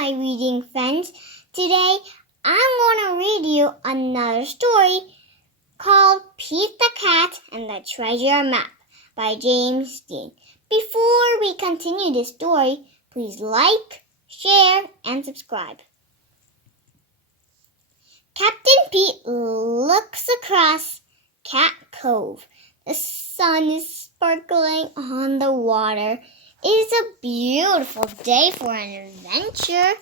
my reading friends. Today, I'm going to read you another story called Pete the Cat and the Treasure Map by James Dean. Before we continue this story, please like, share, and subscribe. Captain Pete looks across Cat Cove. The sun is sparkling on the water. It is a beautiful day for an adventure.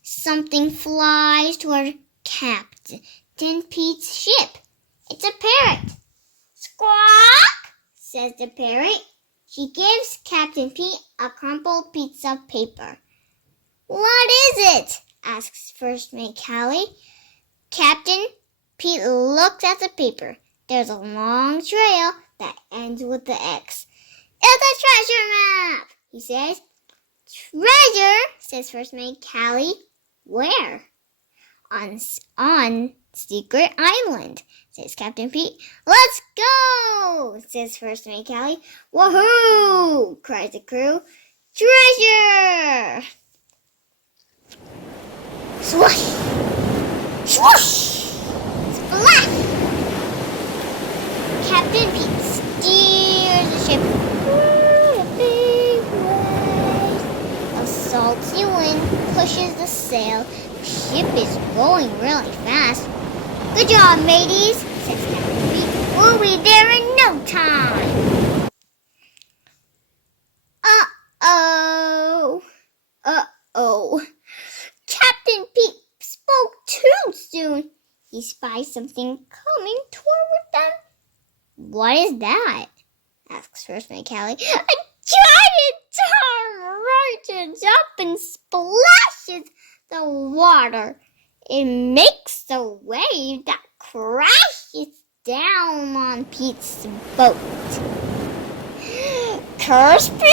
Something flies toward Captain Pete's ship. It's a parrot. Squawk, says the parrot. She gives Captain Pete a crumpled piece of paper. What is it? Asks First Mate Callie. Captain Pete looks at the paper. There's a long trail that ends with the X. It's a treasure map, he says. Treasure, says First Mate Callie. Where? On Secret Island, says Captain Pete. Let's go, says First Mate Callie. Woohoo, cries the crew. Treasure! Swoosh! Swoosh! Splash! Captain Pete steers the ship through the big waves. A salty wind pushes the sail. The ship is going really fast. Good job, mateys, says Captain Pete. We'll be there in no time. Uh-oh. Captain Pete spoke too soon. He spies something coming toward them. What is that? Asks First Mate Callie. A giant tar rises up and splashes the water. It makes a wave that crashes down on Pete's boat. Curse Pete!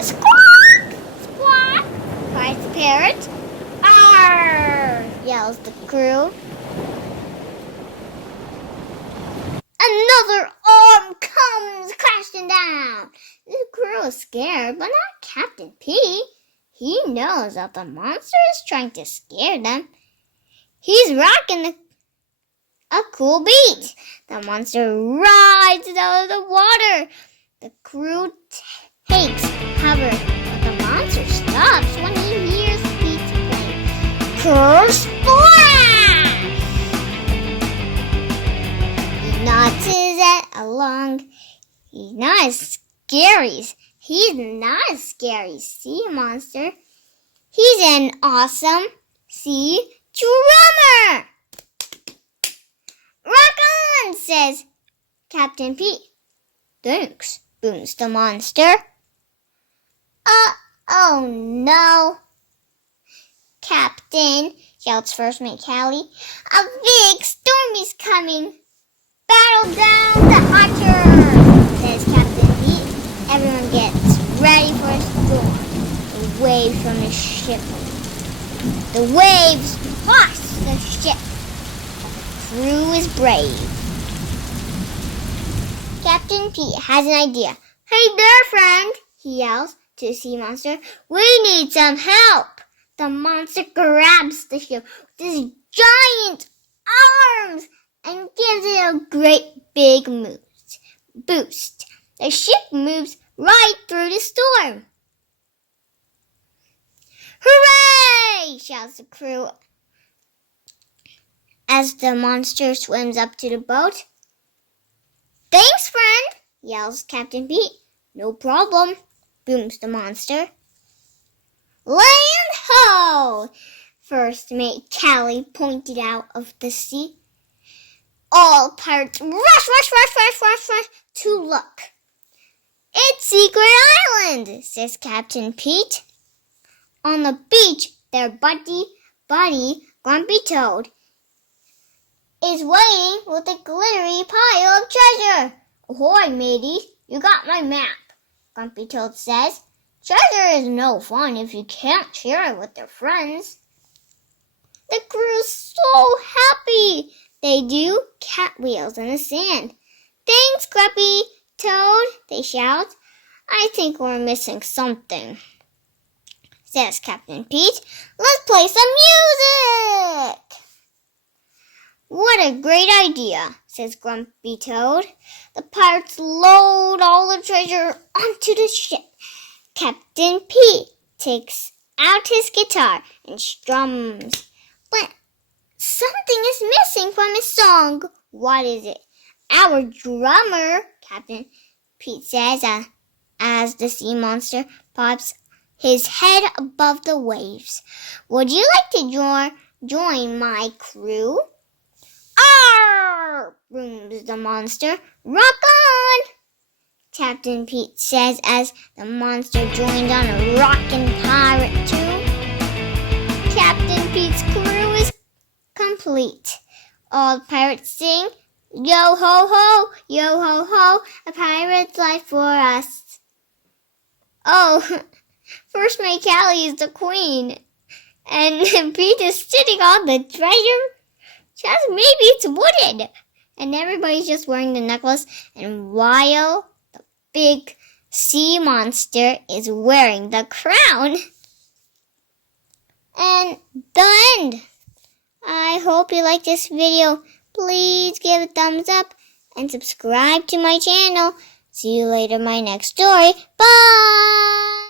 Squawk! Squawk! Cries the parrot. Arr! Yells the crew. Another arm comes crashing down. The crew is scared, but not Captain Pete. He knows that the monster is trying to scare them. He's rocking a cool beat. The monster rises out of the water. The crew takes cover, but the monster stops when he hears Pete play. Curse Splash! He nods his head along. He's not as scary sea monster. He's an awesome sea drummer. Rock on, says Captain Pete. Thanks, booms the monster. Oh no. Captain, shouts First Mate Callie. A big storm is coming. Battle down the archer, says Captain Pete. Everyone gets ready for a storm. The waves from the ship. The waves toss the ship. The crew is brave. Captain Pete has an idea. Hey there, friend, he yells to the sea monster. We need some help. The monster grabs the ship with his giant arms and gives it a great big boost. The ship moves right through the storm. Hooray! Shouts the crew as the monster swims up to the boat. Thanks, friend, yells Captain Pete. No problem, booms the monster. Land ho! First Mate Callie pointed out of the sea. All pirates rush to look. It's Secret Island, says Captain Pete. On the beach, their buddy, Grumpy Toad, is waiting with a glittery pile of treasure. Ahoy, mateys, you got my map, Grumpy Toad says. Treasure is no fun if you can't share it with your friends. The crew's so happy. They do cartwheels in the sand. Thanks, Grumpy Toad, they shout. I think we're missing something, says Captain Pete. Let's play some music! What a great idea, says Grumpy Toad. The pirates load all the treasure onto the ship. Captain Pete takes out his guitar and strums. But something is missing from his song. What is it? Our drummer, Captain Pete says as the sea monster pops his head above the waves. Would you like to join my crew? Arr! Booms the monster. Rock on! Captain Pete says as the monster joined on a rockin' pirate tune. Captain Pete's crew is complete. All the pirates sing, yo ho ho, a pirate's life for us. Oh, first Mate Callie is the queen, and Pete is sitting on the treasure. Just maybe it's wooden, and everybody's just wearing the necklace, and while the big sea monster is wearing the crown. And the end. I hope you like this video. Please give a thumbs up and subscribe to my channel. See you later in my next story. Bye!